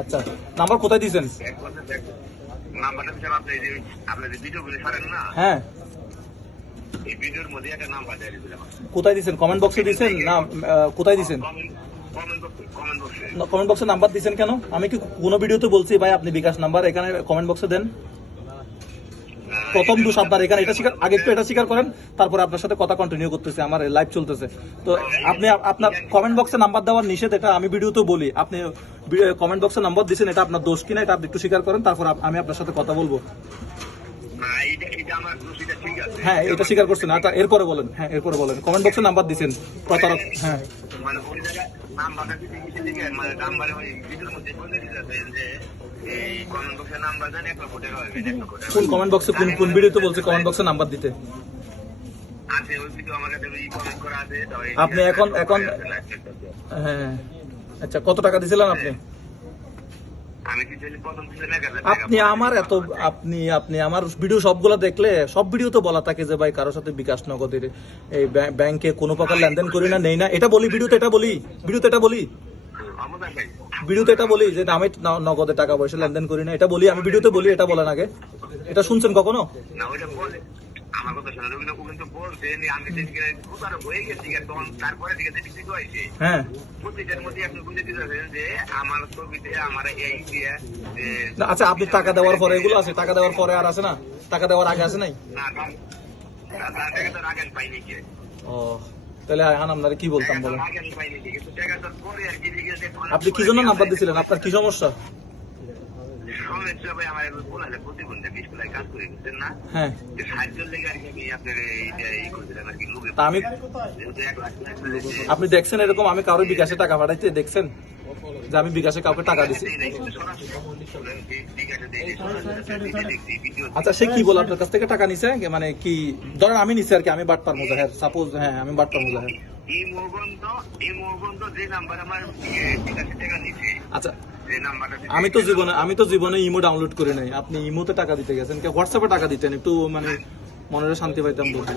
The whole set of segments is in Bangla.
আচ্ছা, নাম্বার কোথায় দিয়েছেন? হ্যাঁ, কোথায় দিয়েছেন? কমেন্ট বক্সে দিয়েছেন না কোথায় দিয়েছেন? কমেন্ট বক্সে নাম্বার দিয়েছেন কেন? আমি কি কোনো ভিডিওতে বলছি ভাই আপনি বিকাশ নাম্বার এখানে কমেন্ট বক্সে দেন? প্রথম দোষ আপনার এখানে, এটা স্বীকার আগে একটু এটা স্বীকার করেন, তারপরে আপনার সাথে কথা কন্টিনিউ করতেছে, আমার লাইভ চলতেছে। তো আপনি আপনার কমেন্ট বক্সে নাম্বার দেওয়ার নিষেধ, এটা আমি ভিডিওতে বলি। আপনি কমেন্ট বক্সে নাম্বার দিয়েছেন, এটা আপনার দোষ কিনা এটা আপনি একটু স্বীকার করেন, তারপর আমি আপনার সাথে কথা বলবো। হ্যাঁ, এটা স্বীকার করছেন, এরপরে বলেন। হ্যাঁ, এরপরে বলেন কমেন্ট বক্সে নাম্বার দিয়েছেন প্রতারক। হ্যাঁ, কোন কমেন্ট বক্সে কোন ভিডিওতে বলছে কমেন্ট বক্সে নাম্বার দিতে? আপনি এখন হ্যাঁ, আচ্ছা, কত টাকা দিয়েছিলেন আপনি? আপনি আমার আপনি আমার ভিডিও সবগুলো দেখলে সব ভিডিও তো বলা থাকে যে ভাই কারোর সাথে বিকাশ নগদের এই ব্যাংকে কোনো প্রকার লেনদেন করি না, নেই না, এটা বলি ভিডিওতে, এটা বলি যে আমি নগদে টাকা পয়সা লেনদেন করি না, এটা বলি আমি ভিডিওতে বলি। এটা বলেন আগে, এটা শুনছেন কখনো? হ্যাঁ, আচ্ছা, আপনি টাকা দেওয়ার পরে এগুলো আছে? টাকা দেওয়ার পরে আর আছে না? টাকা দেওয়ার আগে আছে নাই? ও, তাহলে এখন আপনারা কি বলতাম বলেন? আপনি কি জন্য নাম্বার দিয়েছিলেন? আপনার কি সমস্যা? হ্যাঁ, আপনি দেখছেন এরকম আমি কারো বিকাশে টাকা পাঠাইতে দেখছেন যে আমি বিকাশে কাউকে টাকা দিচ্ছি? আচ্ছা, সে কি বলে আপনার কাছ থেকে টাকা নিছে? মানে কি ধরেন আমি নিছি আর কি, আমি বাটপার মুজাহের, সাপোজ। হ্যাঁ, আমি বাটপার মুজাহের। আচ্ছা, আমি তো জীবনে ইমো ডাউনলোড করে নাই। আপনি ইমোতে টাকা দিতে গেছেন, হোয়াটসঅ্যাপে টাকা দিতেন, একটু মানে মনের শান্তি পাইতাম বলতে।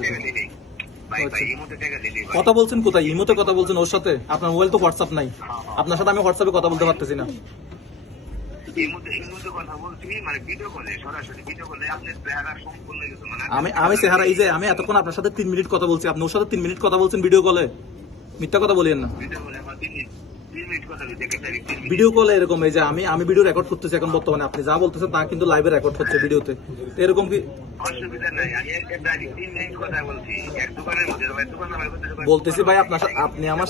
কথা বলছেন কোথায়? ইমোতে কথা বলছেন ওর সাথে? আপনার মোবাইল তো হোয়াটসঅ্যাপ নাই, আপনার সাথে আমি হোয়াটসঅ্যাপে কথা বলতে পারতেছি না। আমি চেহারা এই যে আমি এতক্ষণ আপনার সাথে 3 মিনিট কথা বলছি, আপনি ওর সাথে 3 মিনিট কথা বলছেন ভিডিও কলে? মিথ্যা কথা বলিয়েন না। ভিডিও কলে এরকম এই যে আমি ভিডিও রেকর্ড করতেছি এখন বর্তমানে, আপনি যা বলতেছেন তা কিন্তু লাইভে রেকর্ড হচ্ছে ভিডিওতে, এরকম কি? বলতেছি ভাই আপনি আমার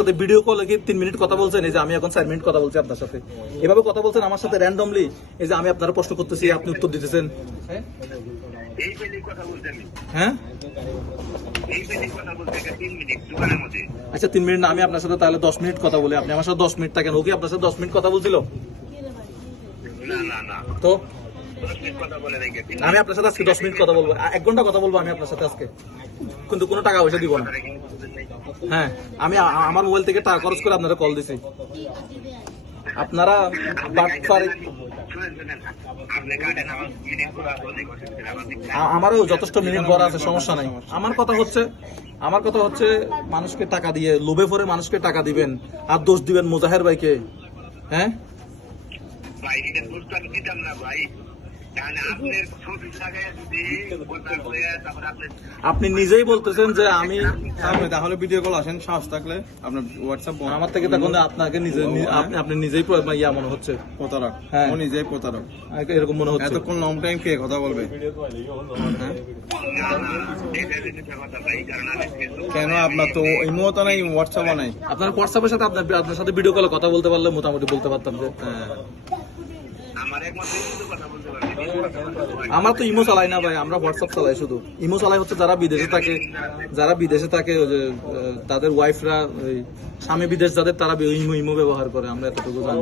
সাথে ভিডিও কলে কি 3 মিনিট কথা বলছেন? এই যে আমি এখন 4 মিনিট কথা বলছি আপনার সাথে, এভাবে কথা বলছেন আমার সাথে র্যান্ডমলি। এই যে আমি আপনার প্রশ্ন করতেছি, আপনি উত্তর দিতেছেন। হ্যাঁ, আচ্ছা, 3 মিনিট না, আমি আপনার সাথে তাহলে 10 মিনিট কথা বলি, আপনি আমার সাথে 10 মিনিট থাকেন। ও কি আপনার সাথে 10 মিনিট কথা বলছিল? তো আমি আপনার সাথে আজকে 10 মিনিট কথা বলবো, 1 ঘন্টা কথা বলবো আমি আপনার সাথে আজকে, কিন্তু কোনো টাকা পয়সা দিব না। হ্যাঁ, আমি আমার মোবাইল থেকে টাকা খরচ করে আপনারা কল দিছি। আপনারা আমারও যথেষ্ট মিনিট ভরা আছে, সমস্যা নাই। আমার কথা হচ্ছে মানুষকে টাকা দিয়ে লোভে পড়ে মানুষকে টাকা দিবেন আর দোষ দিবেন মুজাহের ভাইকে। হ্যাঁ, আপনি নিজেই বলতেছেন যে আমি তাহলে ভিডিও কল আসেন, সাহস থাকলে আপনার হোয়াটসঅ্যাপ আমার থেকে তখন আপনাকে আপনি নিজেই ইয়া মনে হচ্ছে প্রতারক। হ্যাঁ, ও নিজেই প্রতারক, এরকম মনে হচ্ছে। এতক্ষণ লং টাইম কে কথা বলবে? কেন আপনার তো ইমো তো নাই, হোয়াটসঅ্যাপও নাই? আপনার হোয়াটসঅ্যাপের সাথে আপনার সাথে ভিডিও কলে কথা বলতে পারলে মোটামুটি বলতে পারতাম যে আমরা তো ইমো চালাই না ভাই, আমরা হোয়াটসঅ্যাপ চালাই শুধু। ইমো চালাই হচ্ছে যারা বিদেশে থাকে ওই যে তাদের ওয়াইফরা, ওই স্বামী বিদেশ যাদের, তারা ইমো ব্যবহার করে, আমরা এতটুকু জানি।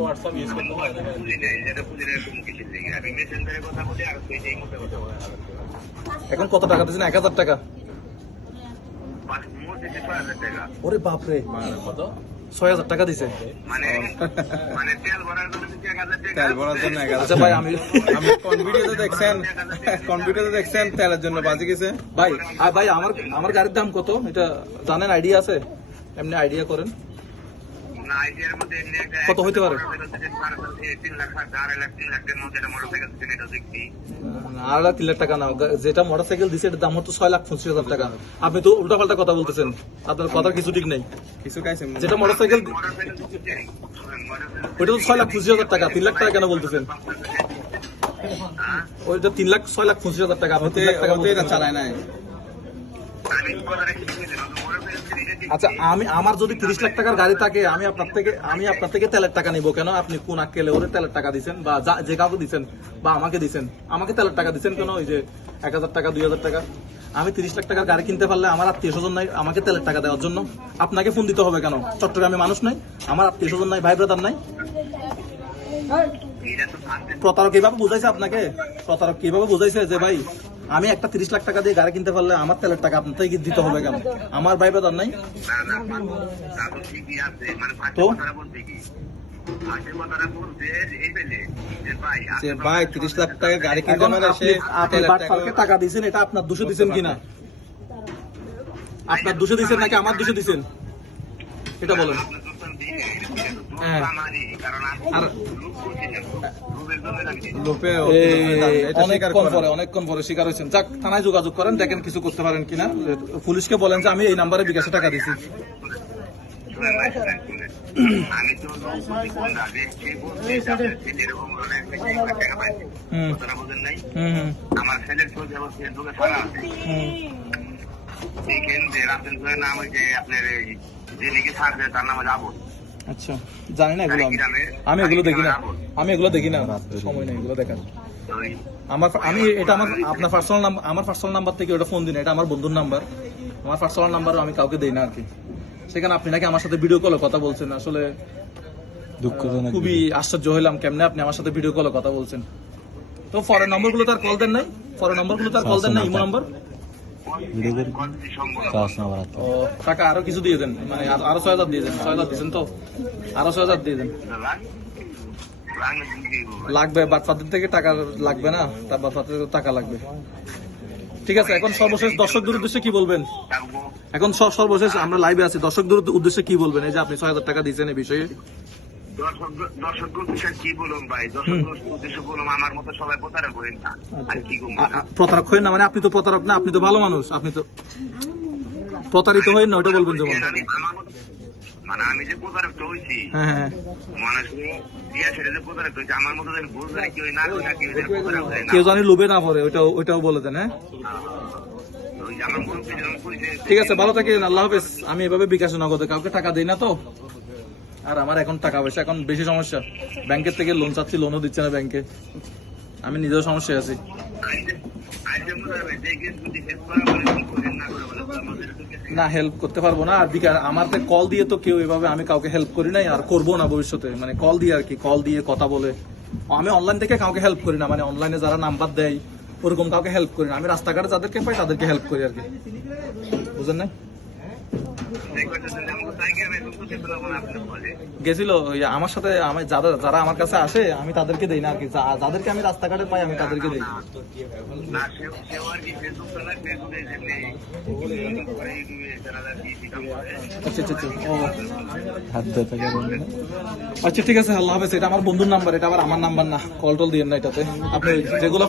এখন কত টাকা দিচ্ছেন? 1000 টাকা? ওরে বাপরে, 6000 টাকা দিছে। আচ্ছা ভাই, আমি কোন ভিডিওতে দেখছেন তেলের জন্য বাজে গেছে ভাই। আমার গাড়ির দাম কত এটা জানেন? আইডিয়া আছে? এমনি আইডিয়া করেন না আইডিয়ার মধ্যে এমনি একটা কত হইতে পারে? 3 লাখ 4 লাখ 3 লাখের মধ্যে একটা মোটরসাইকেল কিনে এটা দেখছি। 2.5 লাখ টাকা না, যেটা মোটরসাইকেল দিছে এটার দাম হতো 6,25,000 টাকা। আপনি তো উল্টাপাল্টা কথা বলতেছেন, আপনার কথার কিছু ঠিক নেই। কিছু খাইছেন যেটা মোটরসাইকেল মোটরসাইকেল দিচ্ছে ওইটা তো 6,25,000 টাকা, 3 লাখ টাকা কেন বলতেছেন? ওইটা 6,25,000 টাকা, আপনি 3 লাখ টাকা হতে এটা বলতেছেন। চালায় নাই। আমি কথা রেখে দিয়েছিলাম মোটরসাইকেল কিনে এটা দেখছি। আচ্ছা, আমার যদি 30 লাখ টাকার গাড়ি থাকে, আমি আপনার থেকে তেলের টাকা নিব কেন? আপনি কোন আক্কেলে ওরে তেলের টাকা দিচ্ছেন, বা যে কাউকে দিচ্ছেন, বা আমাকে দিচ্ছেন, আমাকে তেলের টাকা দিচ্ছেন কেন? ওই যে 1,000 টাকা 2,000 টাকা, আমি 30 লাখ টাকার গাড়ি কিনতে পারলে আমার আত্মীয় স্বজন নাই আমাকে তেলের টাকা দেওয়ার জন্য? আপনাকে ফোন দিতে হবে কেন? চট্টগ্রামে মানুষ নাই, আমার আত্মীয় স্বজন নাই, ভাই ব্রাদার নাই? এটা তো ফার্স্টে প্রতারক কিভাবে বুঝাইছে আপনাকে? প্রতারক কিভাবে বুঝাইছে যে ভাই আমি একটা 30 লাখ টাকা দিয়ে গাড়ি কিনতে পারলে আমার তেলের টাকা আপনার থেকে দিতে হবে কেন? আমার ভাই ব্রাদার নাই? না তা তো ঠিকই আছে মানে ফার্স্টে তো? কথাটা বলতে কি ফার্স্টে কথাটা বলতে এই পেলে যে ভাই যে ভাই 30 লাখ টাকা গাড়ি কিনতে এখন পারে সে আপনি বাটপারকে টাকা দিয়েছেন, এটা আপনার দোষে দিয়েছেন কিনা? আপনার দোষে দিয়েছেন নাকি আমার দোষে দিয়েছেন? এটা বলেন। আপনার দোকান দিয়ে হ্যাঁ। আমারই কারণ আমি আর লোক বলছিলাম রুবের জন্য লাগছে লোপে এটা স্বীকার করেন। অনেকক্ষণ পরে শিকার হয়েছেন। যাক, থানায় যোগাযোগ করেন, দেখেন কিছু করতে পারেন কিনা। পুলিশকে বলেন যে আমি এই নাম্বারে বিকাশে টাকা দিয়েছি। আমি তো কোন আগে সে বলছে যে আপনার ছেলে এরকম ধরনের একটা টাকা পাইছে হুম। কথাটা বোঝেন নাই হুম আমার ছেলের ছবি আমার ফেসবুকে ছাড়া আছে হুম দেখেন যে রাতের ধরে নাম ওই যে আপনার এই যে লিখে থাকবে তার নাম যাবো আচ্ছা, জানি না এগুলো আমি এগুলো দেখি না, আমি এগুলো দেখি না, সময় নেই এগুলো দেখার। আমি এটা আপনার পার্সোনাল নাম্বার, আমার পার্সোনাল নাম্বার থেকে ওটা ফোন দিন, এটা আমার বন্ধুর নাম্বার, আমার পার্সোনাল নাম্বার আমি কাউকে দেই না আর কি। সেখানে আপনি নাকি আমার সাথে ভিডিও কলে কথা বলছেন, আসলে দুঃখজনক, খুবই আশ্চর্য হইলাম কেমনে আপনি আমার সাথে ভিডিও কলে কথা বলছেন। তো ফরেন নম্বরগুলো তার কল দেন নাই? ফরেন নম্বরগুলো তার কল দেন না, ইমো নাম্বার? ও টাকা আরো কিছু দিয়ে দেন, মানে আরো 6,000 দিয়ে দেন। 6,000 দিয়েছেন তো, আরো 6,000 দিয়ে দেন। লাগবে, বাটপাতের থেকে টাকা লাগবে না, তার বাটপাতের থেকে টাকা লাগবে। ঠিক আছে, এখন সর্বশেষ দর্শকদের উদ্দেশ্যে কি বলবেন? এখন সর্বশেষ আমরা লাইভে আছি, দর্শকদের উদ্দেশ্যে কি বলবেন এই যে আপনি 6,000 টাকা দিয়েছেন এই বিষয়ে? দর্শক উদ্দেশ্যে কি বলুন ভাই, দর্শক উদ্দেশ্যে বলুন আমার মতো সবাই প্রতারক করেন না, আর কি করবো প্রতারক হয়েন না মানে? আপনি তো প্রতারক না, আপনি তো ভালো মানুষ, আপনি তো প্রতারিত হয়েন না, ওটা বলবেন যেমন। মানে আমি যে প্রতারক হয়েছি, হ্যাঁ হ্যাঁ, মানুষ দিয়া সেটা যে প্রতারক হয়েছে আমার মতো যেন ভুল করে কেউ না করে কেউ যেন প্রতারক হয় না। কেউ জানি লোভে না পড়ে, ওইটাও বলে দেন। হ্যাঁ ওই যে আমার গ্রুপে যেমন করেছে ঠিক আছে, ভালো থাকেন, আল্লাহ হাফেজ। আমি এভাবে বিকাশে নগদে কাউকে টাকা দিই না তো, আর আমার এখন টাকা পয়সা এখন বেশি সমস্যা। ব্যাংকের থেকে লোন চাচ্ছি, লোনও দিচ্ছে না ব্যাংকে, আমি নিজেও সমস্যায় আছি। না, হেল্প করতে পারবো না। আর আমার কল দিয়ে তো কেউ এভাবে আমি কাউকে হেল্প করি নাই, আর করবো না ভবিষ্যতে। মানে কল দিয়ে আর কি, কল দিয়ে কথা বলে আমি অনলাইন থেকে কাউকে হেল্প করি না, মানে অনলাইনে যারা নাম্বার দেয় ওরকম কাউকে হেল্প করি না। আমি রাস্তাঘাটে যাদেরকে পাই তাদেরকে হেল্প করি আর কি, বুঝলেন না? গেছিল আমার সাথে, আমি যারা আমার কাছে আসে আমি তাদেরকে দেই না আর কি, যাদেরকে আমি রাস্তাঘাটে পাই আমি তাদেরকে দেই। আচ্ছা আচ্ছা আচ্ছা, ও আচ্ছা ঠিক আছে, আল্লাহ হাফেজ। এটা আমার বন্ধুর নাম্বার, এটা আবার আমার নাম্বার না, কল টল দিয়েন না এটাতে। আপনি যেগুলো